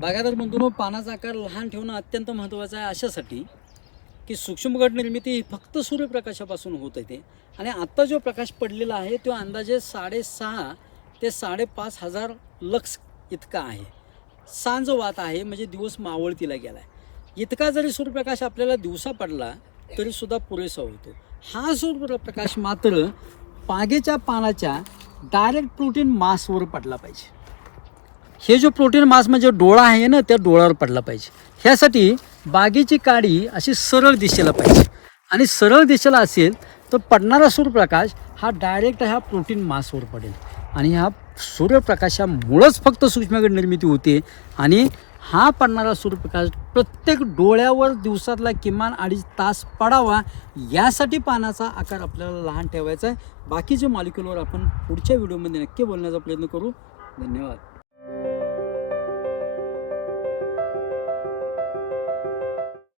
बागायतदार बंधूंनो, पानाचा आकार लहान ठेवणं अत्यंत महत्त्वाचं आहे अशासाठी की सूक्ष्मगट निर्मिती ही फक्त सूर्यप्रकाशापासून होत येते. आणि आत्ता जो प्रकाश पडलेला आहे तो अंदाजे 6.5 ते 5.5 हजार लक्स इतका आहे. सांज वात आहे, म्हणजे दिवस मावळतीला गेला आहे. इतका जरी सूर्यप्रकाश आपल्याला दिवसा पडला तरीसुद्धा पुरेसा होतो. हा सूर्यप्रकाश मात्र बागेच्या पानाच्या डायरेक्ट प्रोटीन मासवर पडला पाहिजे. हे जो प्रोटीन मास म्हणजे डोळा आहे ना, त्या डोळ्यावर पडला पाहिजे. ह्यासाठी बागेची काडी अशी सरळ दिशेला पाहिजे. आणि सरळ दिशेला असेल तर पडणारा सूर्यप्रकाश हा डायरेक्ट ह्या प्रोटीन मासवर पडेल. आणि ह्या सूर्यप्रकाशामुळंच फक्त सूक्ष्मगट निर्मिती होते. आणि हा पडणारा सूर्यप्रकाश प्रत्येक डोळ्यावर दिवसातला किमान 2.5 तास पडावा, यासाठी पानाचा आकार आपल्याला लहान ठेवायचा आहे. बाकीचे मॉलिक्युलवर आपण पुढच्या व्हिडिओमध्ये नक्की बोलण्याचा प्रयत्न करू. धन्यवाद.